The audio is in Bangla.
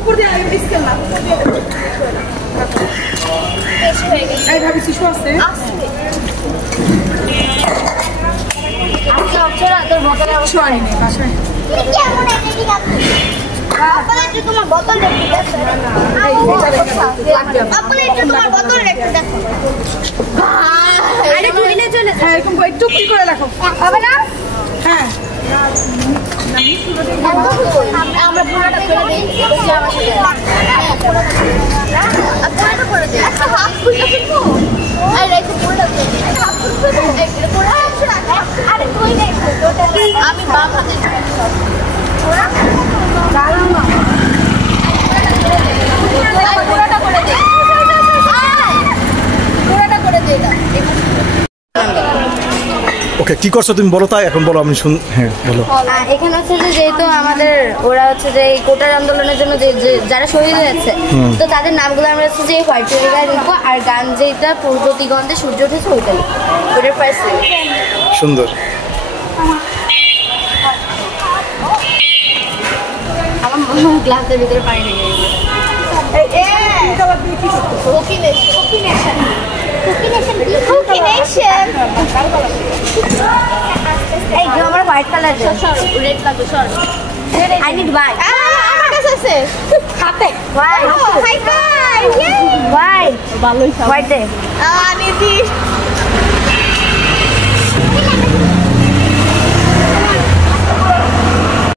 উপর দিয়ে স্কেল না এইভাবে শিশু আছে তোর বোতলে ছয় নেই বাসায় তোমার বোতল তোমার বোতল রেখে দেখো হ্যাঁ এরকম একটু কি করে রাখো হবে না হ্যাঁ আমরা পুরোটা করে দিই আমার সাথে পুরোটা করে দিই হাফ খুলে ফেলবো আর রেখে পুরোটা করে দিই হাফ খুলে ফেলবো আরে তুই দেখ আমি বাম হাতে পুরোটা দাঁড়াও না পুরোটা করে দিই পুরোটা করে দিই না ওকে কি করছো তুমি বলো তাই এখন বলো আমি শুন হ্যাঁ বলো এখানে হচ্ছে যে যেহেতু আমাদের ওরা হচ্ছে যে এই কোটার আন্দোলনের জন্য যে যারা শহীদ হয়েছে তো তাদের নামগুলো আমরা হচ্ছে যে হোয়াইট পেপারে লিখবো আর গান যেটা পূর্ব দিগন্তে সূর্য উঠেছে ওইটা লিখবো ওটার ফার্স্ট সুন্দর আমার গ্লাসের ভিতরে পানি লেগে আমার হোয়াইট কালার রেড লাগবে সর আই নিড হোয়াইট আমার কাছে আছে হাতে হোয়াইট হাই ফাই হোয়াইট ভালোই হোয়াইট দে আমি দি